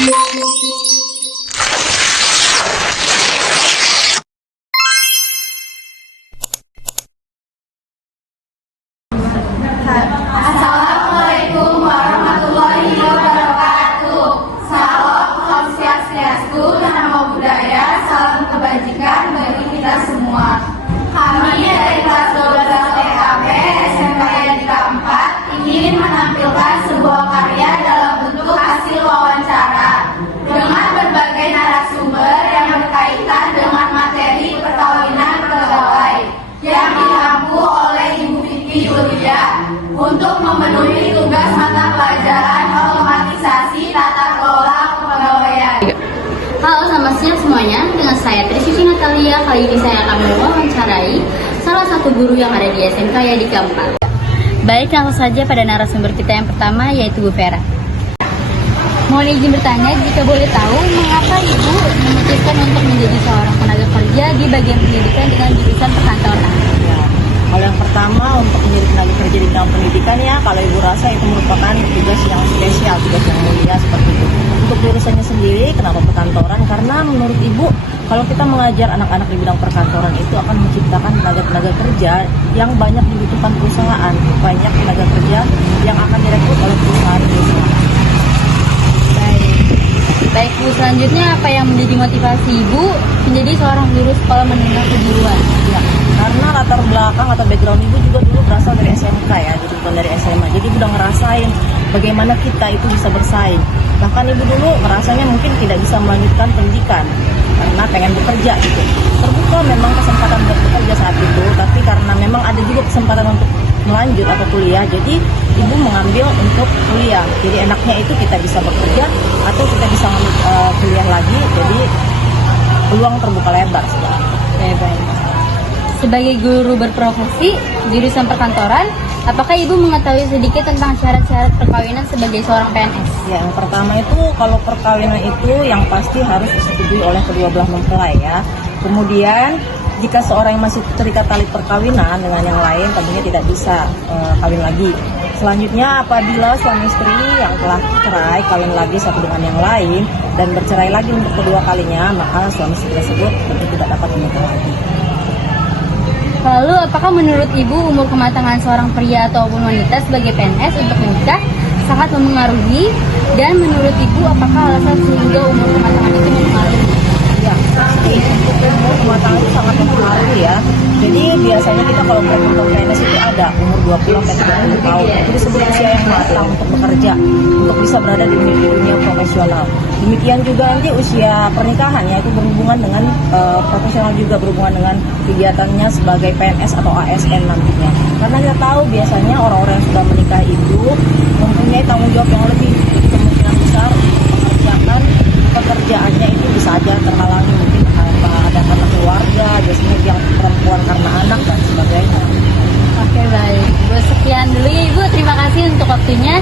Assalamualaikum warahmatullahi wabarakatuh. Salam, Om Swastiastu, Namo Buddhaya, salam kebajikan bagi kita semua. Kami dari kelas 12 TKP SMK Yadika 4 ingin menampilkan sebuah karya dalam bentuk hasil wawancara dengan berbagai narasumber yang berkaitan dengan materi perkawinan pegawai yang diampu oleh Ibu Vicky Yulia untuk memenuhi tugas mata pelajaran otomatisasi tata kelola kepegawaian. Halo, selamat siang semuanya. Dengan saya Trisuci Natalia. Kali ini saya akan mewawancarai salah satu guru yang ada di SMK Yadika 4. Baik, langsung saja pada narasumber kita yang pertama, yaitu Bu Vera. Mohon izin bertanya, jika boleh tahu, mengapa Ibu memutuskan untuk menjadi seorang tenaga kerja di bagian pendidikan dengan jurusan perkantoran? Kalau yang pertama, untuk menjadi tenaga kerja di bidang pendidikan, ya kalau Ibu rasa itu merupakan tugas yang spesial, tugas yang mulia seperti itu. Untuk jurusannya sendiri, kenapa perkantoran? Karena menurut Ibu, kalau kita mengajar anak-anak di bidang perkantoran itu akan menciptakan tenaga-tenaga kerja yang banyak dibutuhkan perusahaan, banyak tenaga kerja yang akan direkrut oleh perusahaan-perusahaan. Baik Bu, selanjutnya apa yang menjadi motivasi Ibu menjadi seorang guru sekolah menengah kejuruan? Ya, karena latar belakang atau background Ibu juga dulu berasal dari SMK ya, jadi bukan dari SMA. Jadi Ibu udah ngerasain bagaimana kita itu bisa bersaing. Bahkan Ibu dulu ngerasanya mungkin tidak bisa melanjutkan pendidikan karena pengen bekerja gitu. Terbuka memang kesempatan buat bekerja saat itu, tapi karena memang ada juga kesempatan untuk melanjut atau kuliah, jadi Ibu mengambil untuk kuliah. Jadi enaknya itu kita bisa bekerja atau kita bisa kuliah lagi, jadi peluang terbuka lebar sebenarnya. Baik. Sebagai guru berprofesi jurusan perkantoran, apakah Ibu mengetahui sedikit tentang syarat-syarat perkawinan sebagai seorang PNS? Ya, yang pertama itu kalau perkawinan itu yang pasti harus disetujui oleh kedua belah mempelai ya. Kemudian jika seorang yang masih terikat tali perkawinan dengan yang lain, tentunya tidak bisa kawin lagi. Selanjutnya, apabila suami istri yang telah cerai kawin lagi satu dengan yang lain dan bercerai lagi untuk kedua kalinya, maka suami istri tersebut tentu tidak dapat menikah lagi. Lalu, apakah menurut Ibu umur kematangan seorang pria ataupun wanita sebagai PNS untuk menikah sangat mempengaruhi? Dan menurut Ibu, apakah alasan sehingga umur kematangan itu mempengaruhi? Ya, pasti untuk umur kematangan itu sangat mempengaruhi ya. Jadi biasanya kita kalau untuk PNS itu ada umur 20 sampai 30 tahun. Itu disebut usia yang matang untuk bekerja, untuk bisa berada di dunia profesional. Demikian juga nanti usia pernikahan ya, itu berhubungan dengan profesional juga, berhubungan dengan kegiatannya sebagai PNS atau ASN nantinya. Karena kita tahu biasanya orang-orang yang sudah menikah itu mempunyai tanggung jawab yang lebih, kemungkinan besar mengerjakan pekerjaannya itu bisa aja terhalangi, mungkin ada karena keluarga, biasanya yang perempuan karena anak dan sebagainya. Oke, baik. Bu, sekian dulu ya Ibu, terima kasih untuk waktunya.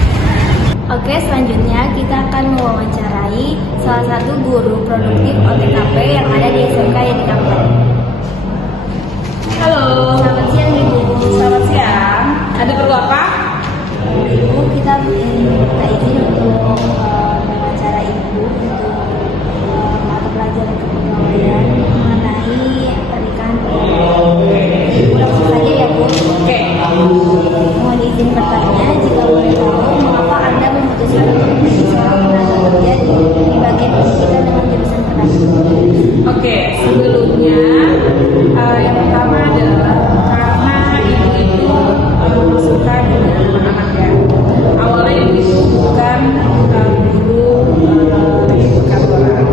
Oke, selanjutnya kita akan mewawancarai salah satu guru produktif OTKP yang ada di SMK Yadika 4. Halo. Selamat siang Ibu. Selamat siang. Ada perlu apa? Ibu, kita minta izin untuk mewawancara Ibu untuk mata pelajaran kepegawaian mengenai pernikahan. Ibu langsung saja ya Bu. Oke. Mohon izin bertanya, jika boleh tahu, mengapa Anda memutuskan untuk menjadi seorang tenaga kerja di bagian pendidikan dengan jurusan perkantoran? Oke, sebelumnya yang pertama adalah karena ibu itu suka dengan anak-anaknya. Awalnya ibu itu bukan guru di perkantoran,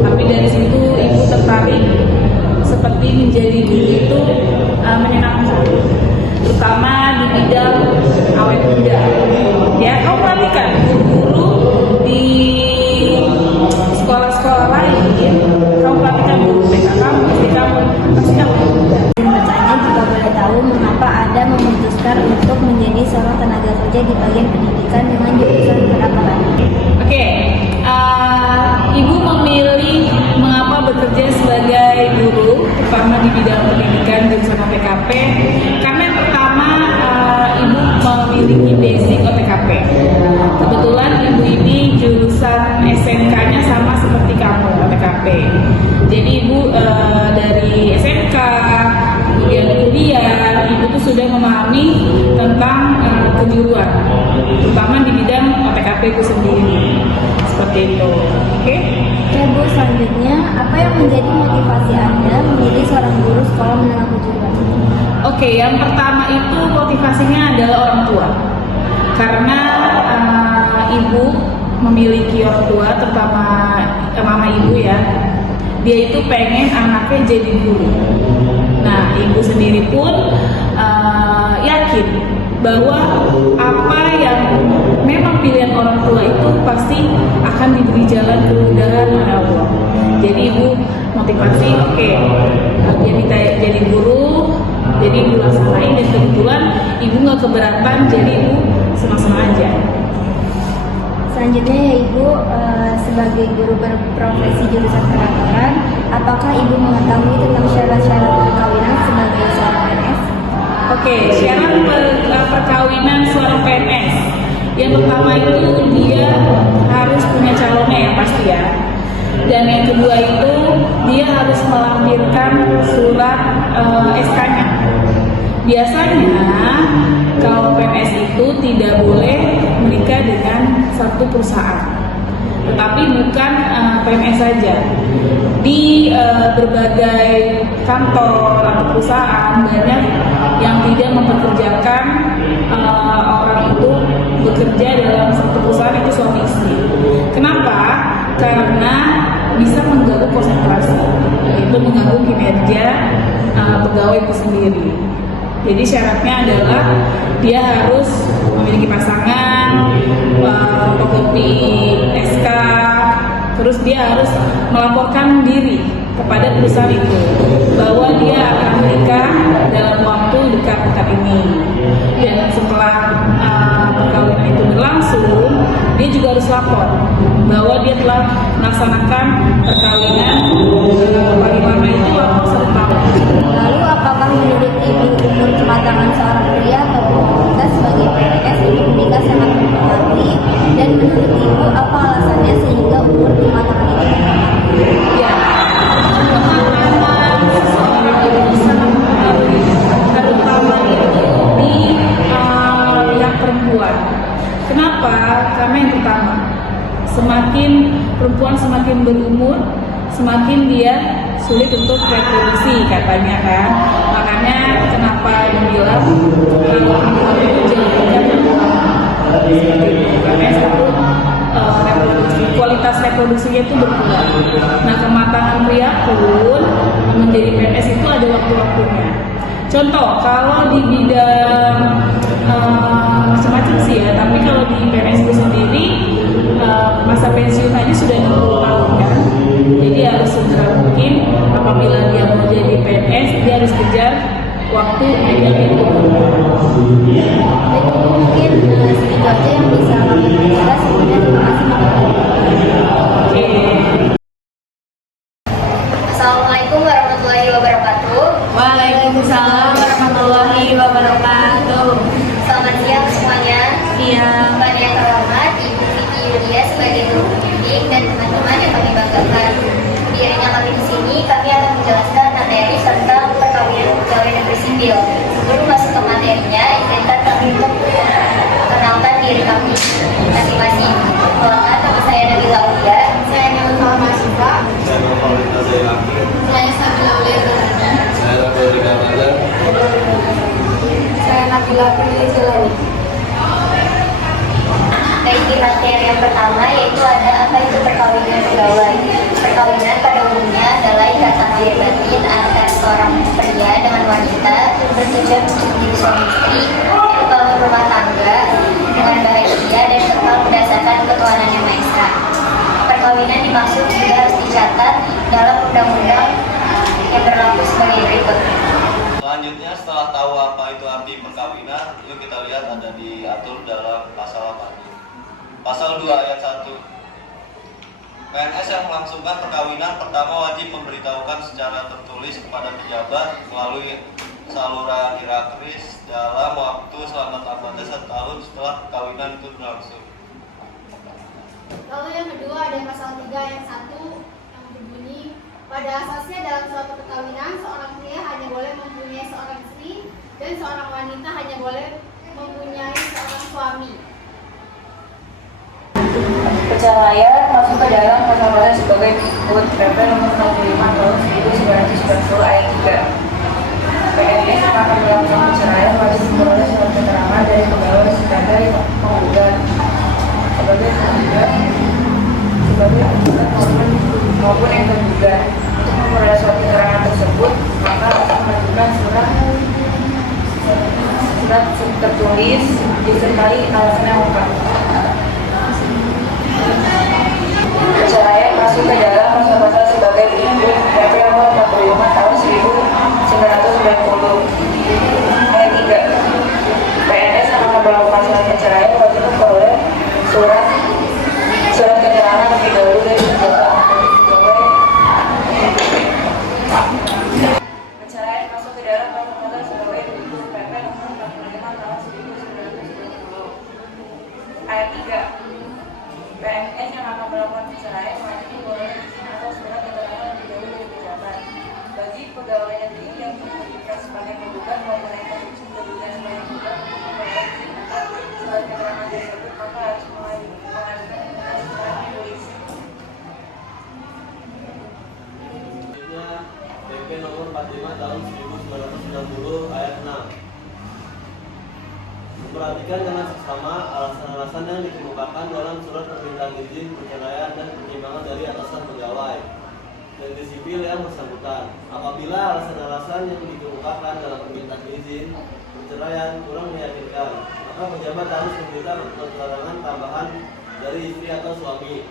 tapi dari situ ibu tertarik seperti menjadi guru itu menyenangkan sekali, terutama di bidang awet muda. Ya, kamu perhatikan guru di sekolah-sekolah lain, kamu perhatikan guru BK kamu, SD kamu, pasti awet muda. Izin bertanya, jika boleh tahu, mengapa Anda memutuskan untuk menjadi seorang tenaga kerja di bagian pendidikan dengan jurusan perkantoran? Oke, ibu memilih mengapa bekerja sebagai guru, terutama di bidang pendidikan jurusan OTKP, karena yang pertama ibu memiliki basic OTKP. Kebetulan ibu ini jurusan SMK bidang OTKP itu sendiri. Seperti itu. Oke? Ya Bu, selanjutnya apa yang menjadi motivasi Anda menjadi seorang guru sekolah menengah kejuruan? Oke, yang pertama itu motivasinya adalah orang tua. Karena ibu memiliki orang tua, terutama mama ibu ya, dia itu pengen anaknya jadi guru. Nah, ibu sendiri pun yakin bahwa apa yang memang pilihan orang tua itu pasti akan diberi jalan kemudahan oleh Allah. Jadi ibu motivasi, oke, dia minta jadi guru, jadi ibu laksanain, dan kebetulan ibu nggak keberatan, jadi ibu senang-senang aja. Selanjutnya ya Ibu, sebagai guru berprofesi jurusan perkantoran, apakah Ibu mengetahui tentang syarat-syarat perkawinan sebagai seorang PNS? Oke, syarat perkawinan seorang PNS. Yang pertama itu dia harus punya calonnya yang pasti ya. Dan yang kedua itu dia harus melampirkan surat SK-nya. Biasanya kalau PNS itu tidak boleh menikah dengan satu perusahaan, tetapi bukan PNS saja. Di berbagai kantor atau perusahaan banyak yang tidak mempekerjakan orang itu bekerja dalam satu perusahaan itu suami istri. Kenapa? Karena bisa mengganggu konsentrasi, yaitu mengganggu kinerja pegawai itu sendiri. Jadi syaratnya adalah dia harus memiliki pasangan, fotokopi SK, terus dia harus melaporkan diri kepada perusahaan itu bahwa dia akan menikah dalam waktu dekat-dekat ini. Dan setelah perkawinan itu berlangsung, dia juga harus lapor bahwa dia telah melaksanakan perkawinan paling lama itu waktu 1 tahun. Lalu apakah menurut Ibu umur kematangan seorang pria ataupun wanita sebagai PNS untuk menikah sangat mempengaruhi? Dan menurut Ibu apa alasannya sehingga umur kematangan itu mempengaruhi? Ya, pengalaman seseorang itu sangat mempengaruhi, terutama itu di pihak perempuan. Kenapa? Karena yang pertama, semakin perempuan semakin berumur, semakin dia sulit untuk reproduksi katanya kan. Makanya kenapa dibilang kalau perempuan itu jalannya karena satu kualitas reproduksinya itu berkurang. Nah, kematangan pria pun menjadi PNS itu ada waktu-waktunya. Contoh, kalau di bidang macam-macam sih ya, tapi kalau di PNS itu sendiri masa pensiun aja sudah 60 tahun kan. Jadi harus segera mungkin apabila dia mau jadi PNS, dia harus kejar waktu yang itu. Baik, mungkin segitu aja yang bisa kami bicarakan. Sebelumnya terima kasih banyak. Oke. Assalamualaikum warahmatullahi wabarakatuh. Waalaikumsalam warahmatullahi wabarakatuh. Selamat siang semuanya. Siang. Kepada yang terhormat Ibu Vicky Yulia sebagai guru pembimbing dan teman-teman yang kami banggakan. Diiringi kami di sini, kami akan menjelaskan materi tentang perkawinan pegawai negeri sipil. Sebelum masuk ke materinya, izinkan kami untuk mengenalkan diri kami masing-masing. Perkenalkan, nama saya Nabila Aulia. Saya Nurul Masyifa. Saya Sabila Ulia. Saya Nabila Prilly Jalani. Baik, di materi yang pertama yaitu ada apa itu perkawinan pegawai. Perkawinan pada umumnya adalah ikatan lahir batin antara seorang pria dengan wanita bertujuan untuk menjadi suami istri, membangun rumah tangga dengan bahagia dan kekal berdasarkan ketuhanan Yang Maha Esa. Perkawinan dimaksud juga harus dicatat dalam undang-undang yang berlaku sebagai berikut. Selanjutnya, setelah tahu apa itu arti perkawinan, yuk kita lihat ada diatur dalam pasal apa. Pasal 2 ayat 1. PNS yang melangsungkan perkawinan pertama wajib memberitahukan secara tertulis kepada pejabat melalui saluran hierarkis dalam waktu selambat-lambatnya 1 tahun setelah perkawinan itu berlangsung. Lalu yang kedua ada pasal 3 ayat 1 yang berbunyi, pada asasnya dalam suatu perkawinan seorang pria hanya boleh mempunyai seorang istri dan seorang wanita hanya boleh mempunyai seorang suami. Perceraian masuk ke dalam pasal-pasal sebagai berikut. PP nomor 45 tahun 1990 ayat 3. PNS yang akan melakukan perceraian wajib memperoleh surat keterangan dari pegawai sebagai penggugat maupun yang tergugat. Untuk memperoleh surat keterangan tersebut, maka harus mengajukan surat tertulis disertai alasan yang lengkap. Perceraian masuk ke dalam pasal-pasal sebagai berikut. PP nomor 45 tahun 1990 ayat 3. PNS yang akan melakukan surat perceraian wajib memperoleh surat keterangan lebih dahulu dari pejabat pegawai. Perceraian masuk ke dalam pasal-pasal sebagai berikut. PP nomor 45 tahun 1990 ayat 3. PNS yang akan melakukan perceraian wajib memperoleh atau surat keterangan lebih dahulu dari pejabat. Bagi pegawai negeri yang diberikan sebagai penggugat maupun yang diberikan sebagai penggugat untuk memperoleh surat keterangan tersebut, maka harus mengajukan surat tulis. PP nomor 45 tahun 1990 ayat 6. Memperhatikan dengan seksama alasan-alasan yang dikemukakan dalam surat permintaan izin perceraian dan pertimbangan dari atasan pegawai negeri sipil yang bersangkutan. Apabila alasan-alasan yang dikemukakan dalam permintaan izin perceraian kurang meyakinkan, maka pejabat harus meminta keterangan tambahan dari istri atau suami,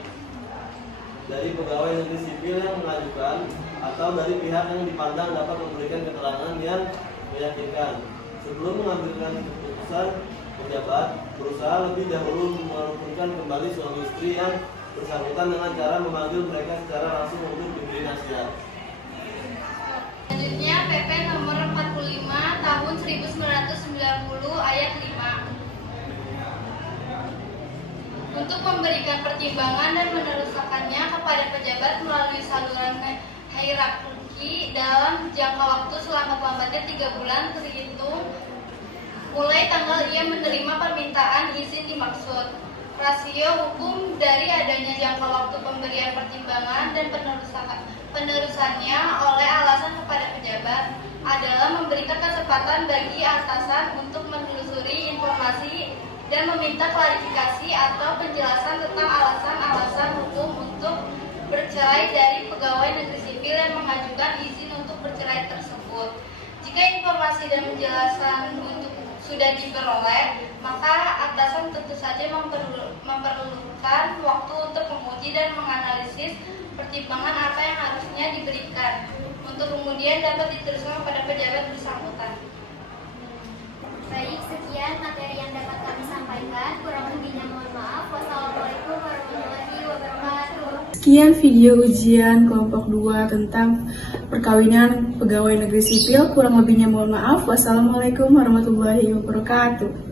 dari pegawai negeri sipil yang mengajukan, atau dari pihak yang dipandang dapat memberikan keterangan yang meyakinkan. Sebelum mengambilkan keputusan, pejabat berusaha lebih dahulu merukunkan kembali suami istri yang bersangkutan dengan cara memanggil mereka secara langsung untuk diberi nasihat. Selanjutnya PP nomor 45 tahun 1990 ayat 5. Untuk memberikan pertimbangan dan meneruskannya kepada pejabat melalui saluran hierarki dalam jangka waktu selambat-lambatnya 3 bulan terhitung mulai tanggal ia menerima permintaan izin dimaksud. Rasio hukum dari adanya jangka waktu pemberian pertimbangan dan penerusannya oleh alasan kepada pejabat adalah memberikan kesempatan bagi atasan untuk menelusuri informasi dan meminta klarifikasi atau penjelasan tentang alasan-alasan hukum untuk bercerai dari pegawai negeri sipil yang mengajukan izin untuk bercerai tersebut. Jika informasi dan penjelasan untuk sudah diperoleh, maka atasan tentu saja memerlukan waktu untuk menguji dan menganalisis pertimbangan apa yang harusnya diberikan untuk kemudian dapat diteruskan kepada pejabat bersangkutan. Baik, sekian materi yang dapat kami sampaikan. Kurang lebihnya mohon maaf. Wassalamualaikum warahmatullahi wabarakatuh. Sekian video ujian kelompok 2 tentang perkawinan pegawai negeri sipil. Kurang lebihnya mohon maaf. Wassalamualaikum warahmatullahi wabarakatuh.